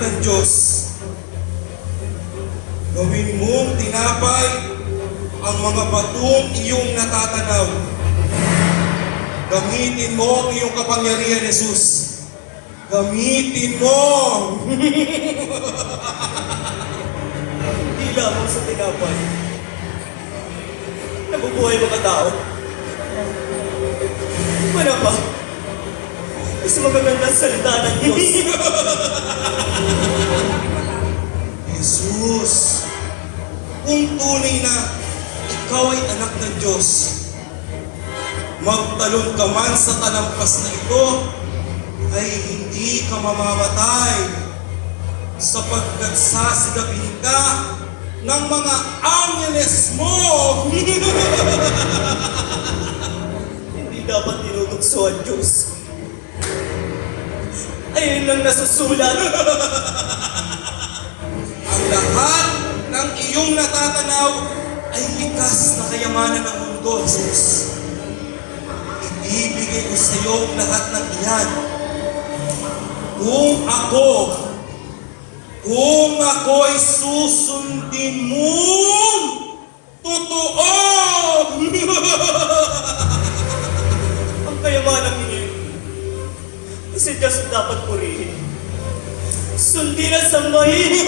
ng Diyos. Gawin mong tinapay ang mga batong iyong natatanaw. Gamitin mo ang iyong kapangyarihan, Jesus. Gamitin mo! Hindi lamang sa tinapay. Nabubuhay mga tao. Wala pa. Sa magagandang salita ng Diyos. Jesus, kung tunay na ikaw ay anak ng Diyos, magtalon ka man sa talampas na ito, ay hindi ka mamamatay sapagkat sasigapin ka ng mga angeles mo. Hindi dapat tinutugso ang Diyos. Ayun lang nasusulat. Ang lahat ng iyong natatanaw ay likas na kayamanan ng mundo, Jesus. Ibibigay ko sa iyo ang lahat ng iyan. Kung ako ay susundin mong totoo. Ang kayamanan niyo, si Diyos ang dapat purihin. Sundin at sambahin.